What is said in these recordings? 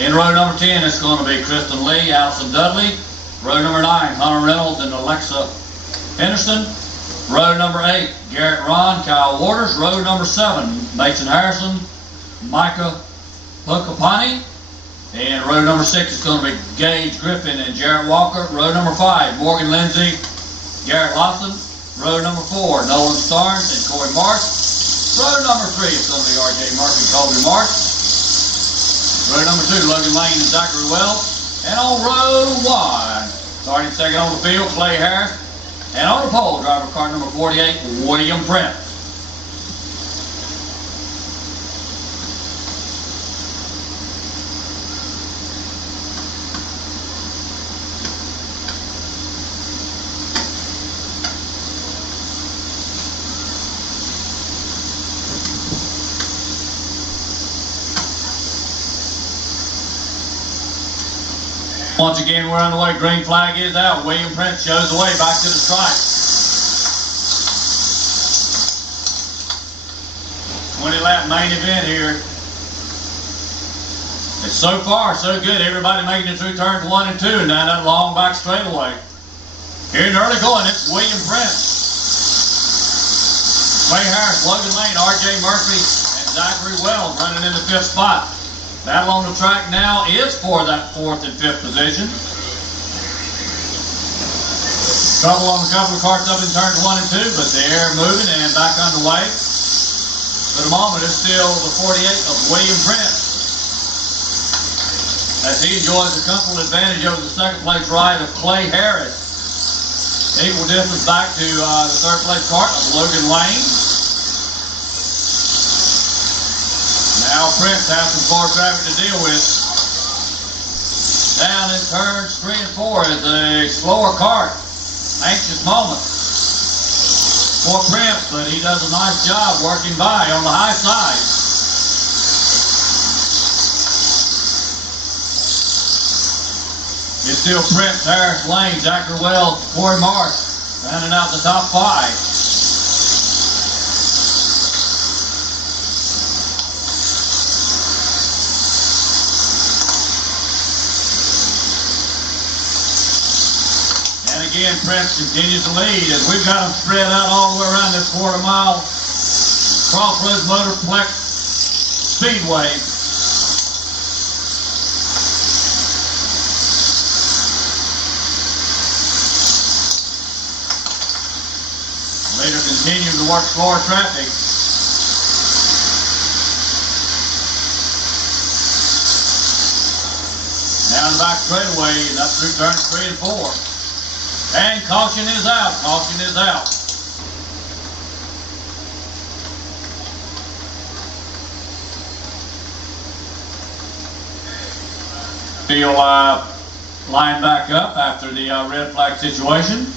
In row number 10, it's going to be Kristen Lee, Allison Dudley. Row number 9, Hunter Reynolds and Alexa Henderson. Row number 8, Garrett Ron, Kyle Waters. Row number 7, Mason Harrison, Micah Hukapani. And row number 6 is going to be Gage Griffin and Jarrett Walker. Row number 5, Morgan Lindsay, Garrett Lawson. Row number 4, Nolan Starnes and Corey Marsh. Row number 3 is going to be R.J. Murphy, Colby Marsh. Row number 2, Logan Lane and Zachary Wells. And on row 1, starting second on the field, Clay Harris. And on the pole, driver car number 48, William Prince. Once again, we're on the way. Green flag is out. William Prince shows the way back to the stripe. 20-lap main event here. It's so far so good. Everybody making it through turns 1 and 2 and down that long back straightaway. Here in the early going, it's William Prince, Clay Harris, Logan Lane, R.J. Murphy, and Zachary Wells running in the 5th spot. Battle on the track now is for that 4th and 5th position. Trouble on a couple of carts up in turns 1 and 2, but they're moving and back underway. For the moment, it's still the 48 of William Prince, as he enjoys a comfortable advantage over the 2nd place ride of Clay Harris. Equal distance back to the 3rd place cart of Logan Lane. Now Prince has some far traffic to deal with. Down in turns 3 and 4 is a slower cart. Anxious moment for Prince, but he does a nice job working by on the high side. It's still Prince, Harris, Lane, Zachary Wells, Corey Marsh rounding out the top 5. Again, Prince continues to lead as we've got them spread out all the way around this quarter-mile Crossroads Motorplex Speedway. Later continuing to work slower traffic. Down the back straightaway and up through turns 3 and 4. And caution is out. Caution is out. Field line back up after the red flag situation.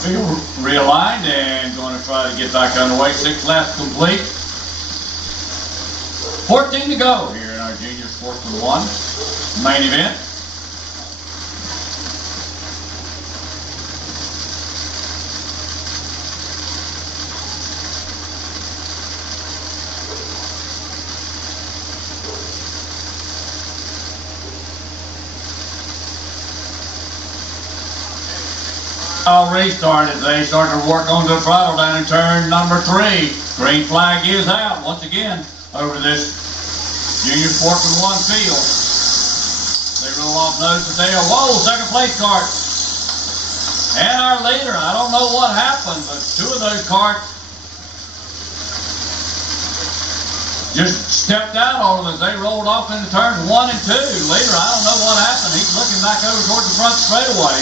Field realigned and going to try to get back underway. 6 laps complete. 14 to go here in our Junior Sportsman 1 main event. All restarted. They started to work on the throttle down in turn number 3. Green flag is out once again over this Junior Sportsman 1 field. They roll off nose to tail. Whoa, second place cart. And our leader, I don't know what happened, but 2 of those carts just stepped out on them as they rolled off into turns 1 and 2. Leader, I don't know what happened. He's looking back over toward the front straightaway.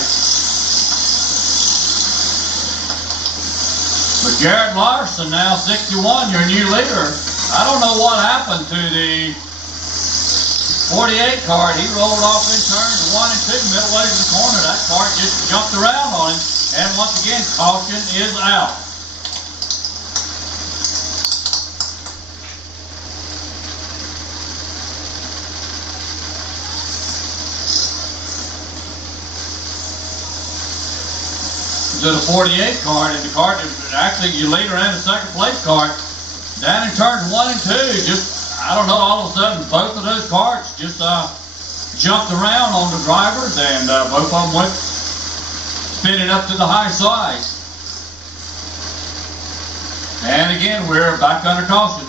But Garrett Larson, now 61, your new leader. I don't know what happened to the 48 cart. He rolled off in turns 1 and 2, middle way to the corner. That cart just jumped around on him. And once again, caution is out. To the 48 cart, and the cart, actually your leader and the second place cart, down in turns 1 and 2, just, I don't know, all of a sudden both of those carts just jumped around on the drivers, and both of them went spinning up to the high side. And again, we're back under caution.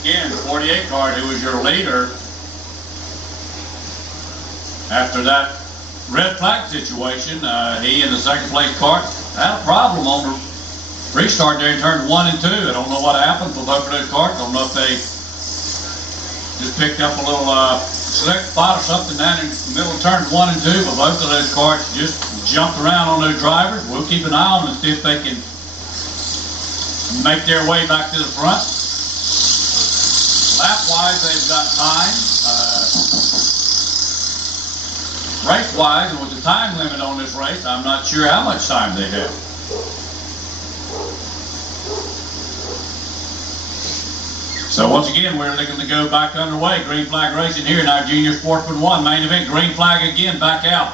Again, the 48 card, who was your leader, after that red flag situation, he and the second place cart had a problem on the restart there in turns 1 and 2. I don't know what happened for both of those carts. I don't know if they just picked up a little slick spot or something down in the middle of turns 1 and 2, but both of those carts just jumped around on those drivers. We'll keep an eye on them and see if they can make their way back to the front. Lap-wise, they've got time. Race-wise, and with the time limit on this race, I'm not sure how much time they have. So once again, we're looking to go back underway. Green flag racing here in our Junior Sportsman 1 main event. Green flag again, back out.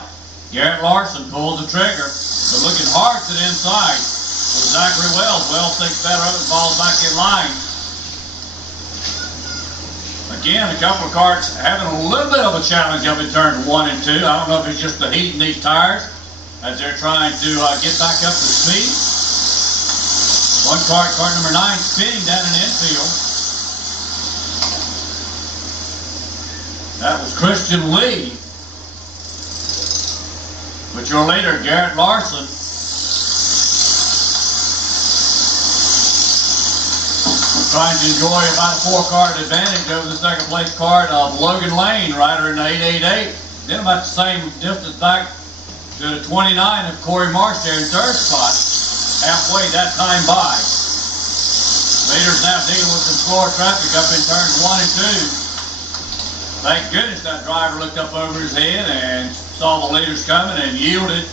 Garrett Larson pulls the trigger, but looking hard to the inside for Zachary Wells. Wells thinks better of it, falls back in line. Again, a couple of carts having a little bit of a challenge up in turns 1 and 2. I don't know if it's just the heat in these tires as they're trying to get back up to speed. One cart, cart number 9, spinning down in infield. That was Christian Lee. With your leader, Garrett Larson. Trying to enjoy about a 4-card advantage over the second place card of Logan Lane, rider in 888. Then about the same distance back to the 29 of Corey Marsh there in third spot. Halfway that time by. Leaders now dealing with some floor traffic up in turns 1 and 2. Thank goodness that driver looked up over his head and saw the leaders coming and yielded.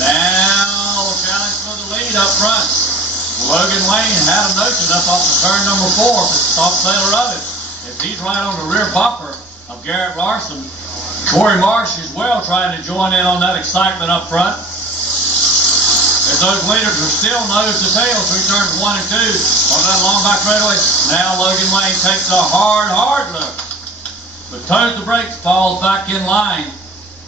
Now the challenge for the lead up front. Logan Lane had a notion up off the turn number 4, but the top sailor of it. If he's right on the rear bumper of Garrett Larson, Corey Marsh is well trying to join in on that excitement up front. As those leaders are still nose to tail through turns 1 and 2 on that long back straightaway. Now Logan Lane takes a hard look, but toes the brakes, falls back in line.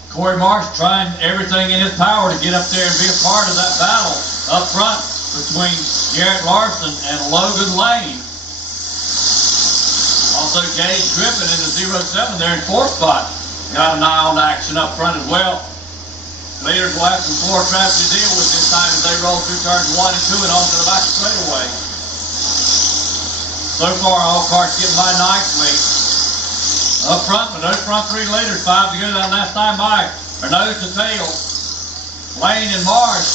Corey Marsh trying everything in his power to get up there and be a part of that battle up front between Garrett Larson and Logan Lane. Also Gage Griffin in the 07 there in 4th spot. Got an eye on action up front as well. Leaders will have some floor traffic to deal with this time as they roll through turns 1 and 2 and onto the back straightaway. So far all carts getting by nicely. Up front, but those front 3 leaders, 5 to go that last time by, are nose to tail. Lane and Marsh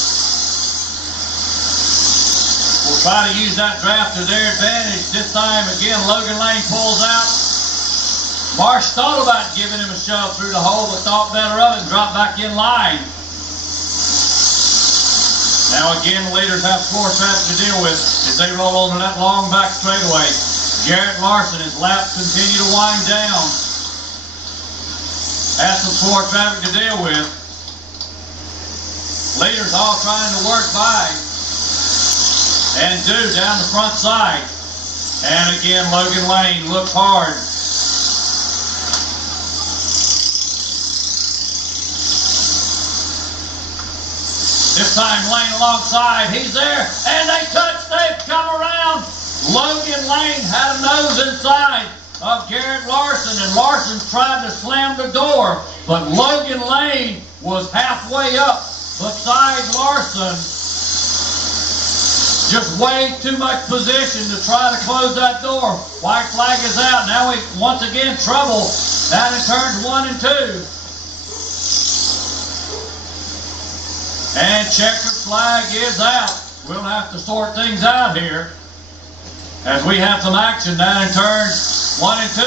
will try to use that draft to their advantage. This time again, Logan Lane pulls out. Marsh thought about giving him a shove through the hole, but thought better of it and dropped back in line. Now again, the leaders have floor traffic to deal with as they roll onto that long back straightaway. Garrett Larson, his laps continue to wind down. Has some floor traffic to deal with. Leaders all trying to work by and do down the front side. And again, Logan Lane looks hard. This time Lane alongside, he's there, and they touch, they've come around. Logan Lane had a nose inside of Garrett Larson, and Larson tried to slam the door, but Logan Lane was halfway up beside Larson. Just way too much position to try to close that door. White flag is out. Now we once again trouble down in turns 1 and 2. And checkered flag is out. We'll have to sort things out here as we have some action down in turns 1 and 2.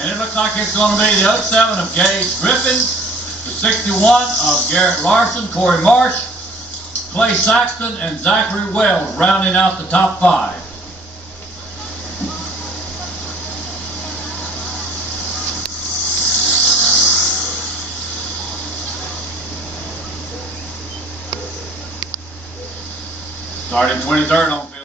And it looks like it's going to be the 07 of Gage Griffin, the 61 of Garrett Larson, Corey Marsh, Clay Saxon, and Zachary Wells rounding out the top 5. Starting 23rd on field.